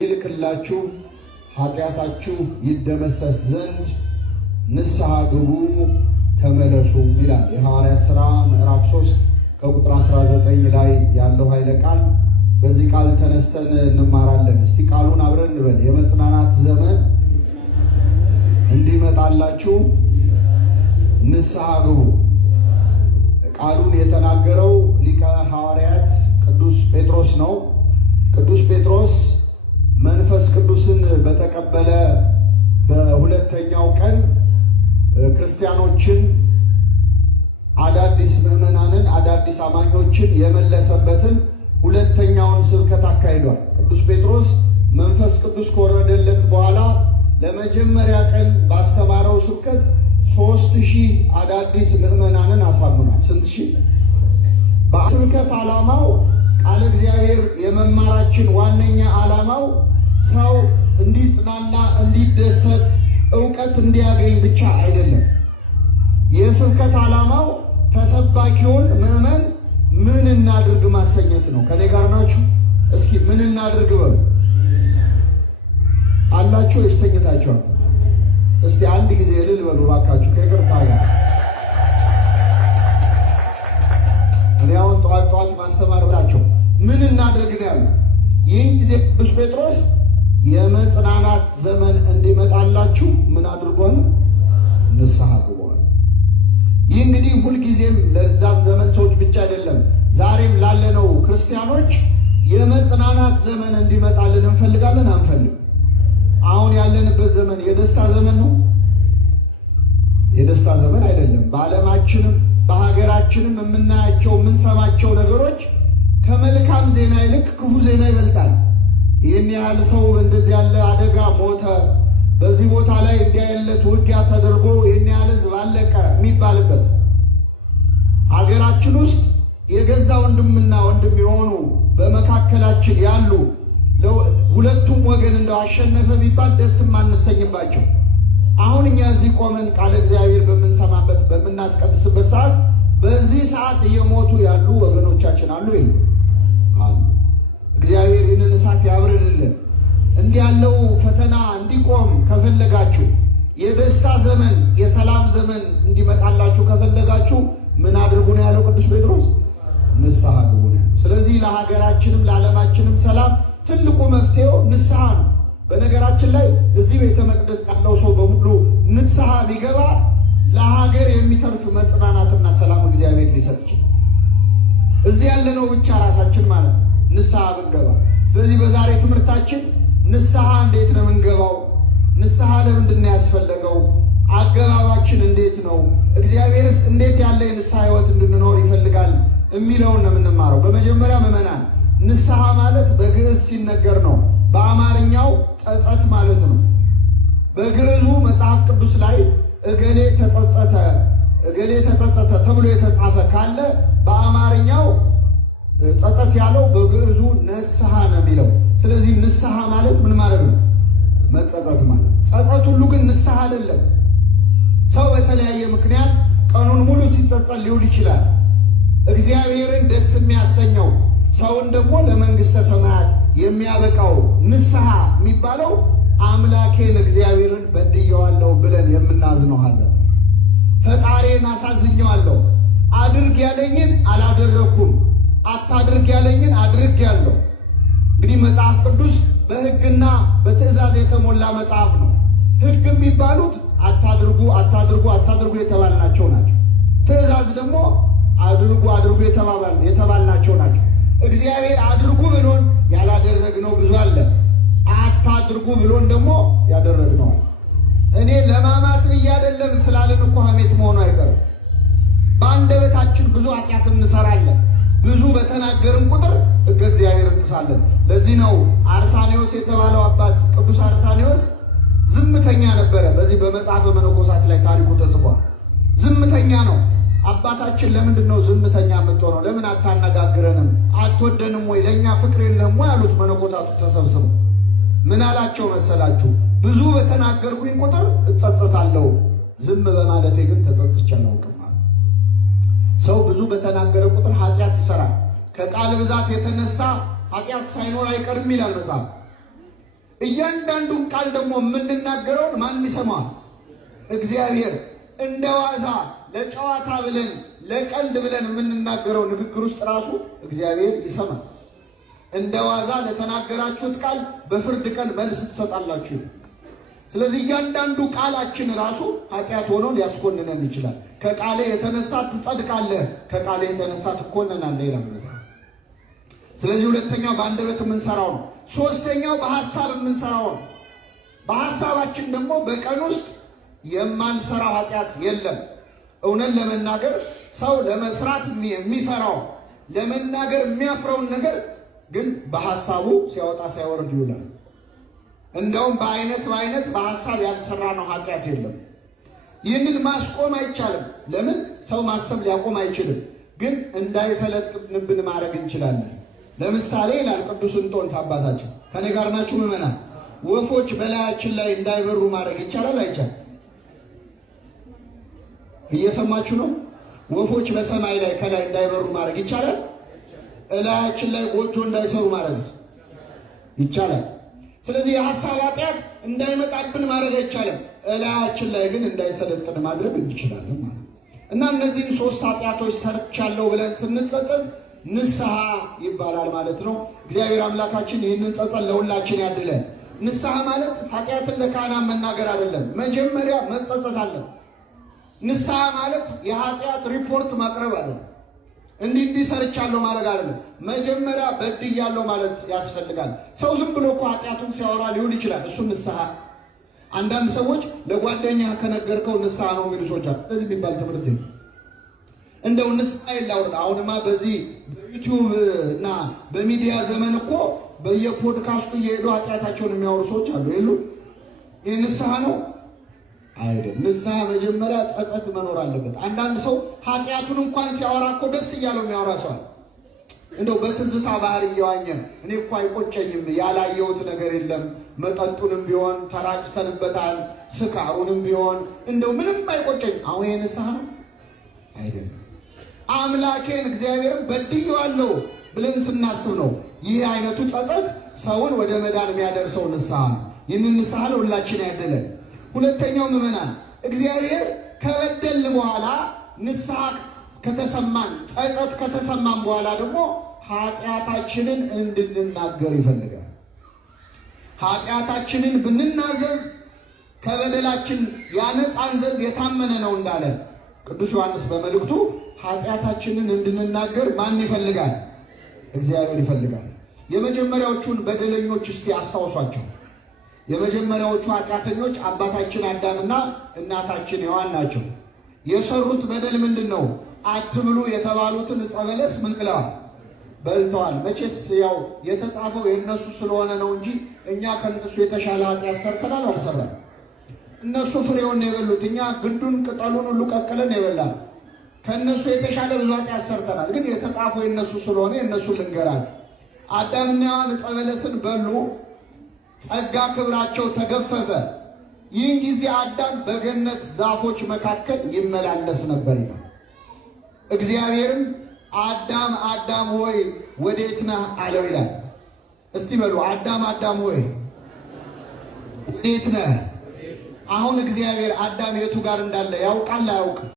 ይልክላችሁ ኃጢአታችሁ ይደመሰስ ዘንድ ንስሐ ግቡ ተመለሱ ይላል። የሐዋርያት ሥራ ምዕራፍ 3 ከቁጥር 19 ላይ ያለው ኃይለ ቃል። በዚህ ቃል ተነስተን እንማራለን። እስቲ ቃሉን አብረን እንበል። የመጽናናት ዘመን እንዲመጣላችሁ ንስሐ ግቡ። ቃሉን የተናገረው ሊቀ ሐዋርያት ቅዱስ ጴጥሮስ ነው። ቅዱስ ጴጥሮስ መንፈስ ቅዱስን በተቀበለ በሁለተኛው ቀን ክርስቲያኖችን አዳዲስ ምዕመናንን አዳዲስ አማኞችን የመለሰበትን ሁለተኛውን ስብከት አካሂዷል። ቅዱስ ጴጥሮስ መንፈስ ቅዱስ ከወረደለት በኋላ ለመጀመሪያ ቀን ባስተማረው ስብከት 3000 አዳዲስ ምዕመናንን አሳምኗል። ስንት ሺህ? በስብከት ዓላማው ቃለ እግዚአብሔር የመማራችን ዋነኛ ዓላማው ሰው እንዲጽናና እንዲደሰት ዕውቀት እንዲያገኝ ብቻ አይደለም። የስብከት ዓላማው ተሰባኪውን ምዕመን ምን እናድርግ ማሰኘት ነው። ከኔ ጋር ናችሁ? እስኪ ምን እናድርግ በሉ። አላችሁ ይስተኝታችኋል? እስቲ አንድ ጊዜ እልል በሉ ባካችሁ ከይቅርታ ጋር። እኔ አሁን ጠዋት ማስተማር ብላችሁ ምን እናድርግ ነው ያለው። ይህን ጊዜ ቅዱስ ጴጥሮስ የመጽናናት ዘመን እንዲመጣላችሁ ምን አድርጓል? ንስሐ ግቧል። ይህ እንግዲህ ሁልጊዜም ለዛን ዘመን ሰዎች ብቻ አይደለም፣ ዛሬም ላለነው ክርስቲያኖች የመጽናናት ዘመን እንዲመጣልን እንፈልጋለን አንፈልግ? አሁን ያለንበት ዘመን የደስታ ዘመን ነው? የደስታ ዘመን አይደለም። በዓለማችንም በሀገራችንም የምናያቸው የምንሰማቸው ነገሮች ከመልካም ዜና ይልቅ ክፉ ዜና ይበልጣል። ይህን ያህል ሰው እንደዚህ ያለ አደጋ ሞተ፣ በዚህ ቦታ ላይ እንዲህ አይነት ውጊያ ተደርጎ ይህን ያህል ሕዝብ አለቀ የሚባልበት ሀገራችን ውስጥ የገዛ ወንድምና ወንድም የሆኑ በመካከላችን ያሉ ሁለቱም ወገን እንደው አሸነፈ ቢባል ደስ ማንሰኝባቸው። አሁን እኛ እዚህ ቆመን ቃለ እግዚአብሔር በምንሰማበት በምናስቀድስበት ሰዓት በዚህ ሰዓት እየሞቱ ያሉ ወገኖቻችን አሉ ይሉ አሉ። እግዚአብሔር ይህንን እሳት ያብርድልን። እንዲህ ያለው ፈተና እንዲቆም ከፈለጋችሁ፣ የደስታ ዘመን የሰላም ዘመን እንዲመጣላችሁ ከፈለጋችሁ ምን አድርጉ ነው ያለው ቅዱስ ጴጥሮስ? ንስሐ ግቡ ነው። ስለዚህ ለሀገራችንም ለዓለማችንም ሰላም ትልቁ መፍትሄው ንስሐ ነው። በነገራችን ላይ እዚህ ቤተ መቅደስ ያለው ሰው በሙሉ ንስሐ ቢገባ ለሀገር የሚተርፍ መጽናናትና ሰላም እግዚአብሔር ሊሰጥ ይችላል። እዚህ ያለነው ብቻ ራሳችን ማለት ንስሐ ብንገባ። ስለዚህ በዛሬ ትምህርታችን ንስሐ እንዴት ነው የምንገባው? ንስሐ ለምንድን ነው ያስፈለገው? አገባባችን እንዴት ነው? እግዚአብሔርስ እንዴት ያለ የንስሐ ሕይወት እንድንኖር ይፈልጋል የሚለውን ነው የምንማረው። በመጀመሪያ ምዕመናን ንስሐ ማለት በግዕዝ ሲነገር ነው። በአማርኛው ጸጸት ማለት ነው። በግዕዙ መጽሐፍ ቅዱስ ላይ እገሌ ተጸጸተ እገሌ ተጸጸተ ተብሎ የተጻፈ ካለ በአማርኛው ጸጸት ያለው በግዕዙ ንስሐ ነው የሚለው። ስለዚህ ንስሐ ማለት ምን ማለት ነው? መጸጸት ማለት። ጸጸት ሁሉ ግን ንስሐ አይደለም። ሰው በተለያየ ምክንያት ቀኑን ሙሉ ሲጸጸት ሊውል ይችላል። እግዚአብሔርን ደስ የሚያሰኘው ሰውን ደግሞ ለመንግሥተ ሰማያት የሚያበቃው ንስሐ የሚባለው አምላኬን እግዚአብሔርን በድየዋለሁ ብለን የምናዝነው ሐዘን፣ ፈጣሪን አሳዝኘዋለሁ፣ አድርግ ያለኝን አላደረኩም፣ አታድርግ ያለኝን አድርጌያለሁ። እንግዲህ መጽሐፍ ቅዱስ በሕግና በትእዛዝ የተሞላ መጽሐፍ ነው። ሕግ የሚባሉት አታድርጉ አታድርጉ አታድርጉ የተባልናቸው ናቸው። ትእዛዝ ደግሞ አድርጉ አድርጉ የተባልናቸው ናቸው። እግዚአብሔር አድርጉ ብሎን ያላደረግነው ብዙ አለ። አታድርጉ ብሎን ደግሞ ያደረግነው። እኔ ለማማት ብዬ አይደለም ስላልን እኮ ሐሜት መሆኑ አይቀርም። በአንደበታችን ብዙ ኃጢአት እንሰራለን። ብዙ በተናገርን ቁጥር ሕገ እግዚአብሔር እንጥሳለን። ለዚህ ነው አርሳኔዎስ የተባለው አባት ቅዱስ አርሳኔዎስ ዝምተኛ ነበረ። በዚህ በመጽሐፈ መነኮሳት ላይ ታሪኩ ተጽፏል። ዝምተኛ ነው። አባታችን ለምንድን ነው ዝምተኛ የምትሆነው? ለምን አታነጋግረንም? አትወደንም ወይ? ለእኛ ፍቅር የለህም ወይ አሉት መነኮሳቱ ተሰብስበው። ምን አላቸው መሰላችሁ? ብዙ በተናገርኩኝ ቁጥር እጸጸታለሁ፣ ዝም በማለቴ ግን ተጸጽቼ አላውቅም። ሰው ብዙ በተናገረ ቁጥር ኃጢአት ይሰራል። ከቃል ብዛት የተነሳ ኃጢአት ሳይኖር አይቀርም ይላል መጽሐፍ። እያንዳንዱን ቃል ደግሞ የምንናገረውን ማን ይሰማል? እግዚአብሔር። እንደዋዛ ለጨዋታ ብለን ለቀልድ ብለን የምንናገረው ንግግር ውስጥ ራሱ እግዚአብሔር ይሰማል። እንደዋዛ ለተናገራችሁት ቃል በፍርድ ቀን መልስ ትሰጣላችሁ። ስለዚህ እያንዳንዱ ቃላችን ራሱ ኃጢአት ሆኖ ሊያስኮንነን ይችላል። ከቃሌ የተነሳ ትጸድቃለህ፣ ከቃሌ የተነሳ ትኮነናለህ ይላል። ስለዚህ ሁለተኛው በአንደበት የምንሰራው ነው። ሶስተኛው በሐሳብ የምንሰራው ነው። በሐሳባችን ደግሞ በቀን ውስጥ የማንሰራው ኃጢአት የለም። እውነት ለመናገር ሰው ለመስራት የሚፈራው ለመናገር የሚያፍረውን ነገር ግን በሐሳቡ ሲያወጣ ሳይወርድ ይውላል። እንደውም በአይነት በሐሳብ ያልሰራ ነው ኃጢአት የለም። ይህንን ማስቆም አይቻልም። ለምን? ሰው ማሰብ ሊያቆም አይችልም። ግን እንዳይሰለጥንብን ማድረግ እንችላለን። ለምሳሌ ይላል ቅዱስ እንጦንስ አባታችን፣ ከኔ ጋር ናችሁ ምዕመናን? ወፎች በላያችን ላይ እንዳይበሩ ማድረግ ይቻላል አይቻልም? እየሰማችሁ ነው? ወፎች በሰማይ ላይ ከላይ እንዳይበሩ ማድረግ ይቻላል? እላያችን ላይ ጎጆ እንዳይሰሩ ማድረግ ይቻላል? ስለዚህ የሐሳብ ኃጢአት እንዳይመጣብን ማድረግ አይቻልም። እላያችን ላይ ግን እንዳይሰለጥን ማድረግ እንችላለን ማለት እና እነዚህን ሶስት ኃጢአቶች ሰርቻለሁ ብለን ስንጸጸት ንስሐ ይባላል ማለት ነው። እግዚአብሔር አምላካችን ይህንን ጸጸት ለሁላችን ያድለን። ንስሐ ማለት ኃጢአትን ለካህናት መናገር አይደለም፣ መጀመሪያ መጸጸት አለ። ንስሐ ማለት የኃጢአት ሪፖርት ማቅረብ አይደለም፣ እንዲህ ሰርቻለሁ ማለት አይደለም። መጀመሪያ በድያለሁ ማለት ያስፈልጋል። ሰው ዝም ብሎ እኮ ኃጢአቱን ሲያወራ ሊውል ይችላል። እሱ ንስሐ። አንዳንድ ሰዎች ለጓደኛ ከነገርከው ንስሐ ነው የሚሉ ሰዎች አሉ። ስለዚህ የሚባል ትምህርት እንደው ንስሐ ይላውራ። አሁንማ በዚህ በዩቲዩብ እና በሚዲያ ዘመን እኮ በየፖድካስቱ እየሄዱ ኃጢአታቸውን የሚያወሩ ሰዎች አሉ። የሉ? ይህ ንስሐ ነው አይደል? ንስሐ መጀመሪያ ጸጸት መኖር አለበት። አንዳንድ ሰው ኃጢአቱን እንኳን ሲያወራ እኮ ደስ እያለው የሚያወራ ሰው አለ። እንደው በትዝታ ባህር እየዋኘ እኔ እኮ አይቆጨኝም፣ ያላየሁት ነገር የለም፣ መጠጡንም ቢሆን ተራጭተንበታል፣ ስካሩንም ቢሆን እንደው ምንም አይቆጨኝ። አሁን ይህ ንስሐ ነው አይደለም? አምላኬን እግዚአብሔርን በድዬዋለሁ ብለን ስናስብ ነው ይህ አይነቱ ጸጸት ሰውን ወደ መዳን የሚያደርሰው ንስሐ ነው። ይህንን ንስሐ ለሁላችን ያደለን። ሁለተኛው ምዕመናን፣ እግዚአብሔር ከበደል በኋላ ንስሐ ከተሰማን ጸጸት ከተሰማን በኋላ ደግሞ ኃጢአታችንን እንድንናገር ይፈልጋል። ኃጢአታችንን ብንናዘዝ ከበደላችን ያነጻን ዘንድ የታመነ ነው እንዳለ ቅዱስ ዮሐንስ በመልእክቱ ኃጢአታችንን እንድንናገር ማን ይፈልጋል? እግዚአብሔር ይፈልጋል። የመጀመሪያዎቹን በደለኞች እስቲ አስታውሷቸው። የመጀመሪያዎቹ ኃጢአተኞች አባታችን አዳምና እናታችን ሔዋን ናቸው። የሰሩት በደል ምንድን ነው? አትብሉ የተባሉትን ዕፀ በለስ ምን ብለዋል? በልተዋል። መቼስ ያው የተጻፈው የእነሱ ስለሆነ ነው እንጂ እኛ ከእነሱ የተሻለ ኃጢአት ሰርተናል አልሰራም። እነሱ ፍሬውን የበሉት፣ እኛ ግንዱን ቅጠሉን ሁሉ ቀቅለን የበላን። ከእነሱ የተሻለ ብዙ ኃጢአት ሰርተናል። ግን የተጻፈው የእነሱ ስለሆነ የእነሱ ልንገራል። አዳምና ሔዋን ዕፀ በለስን በሉ፣ ጸጋ ክብራቸው ተገፈፈ። ይህን ጊዜ አዳም በገነት ዛፎች መካከል ይመላለስ ነበር ይላል። እግዚአብሔርም አዳም አዳም ሆይ ወዴት ነህ አለው ይላል። እስቲ በሉ አዳም አዳም ሆይ ወዴት ነህ? አሁን እግዚአብሔር አዳም የቱ ጋር እንዳለ ያውቃል አያውቅም?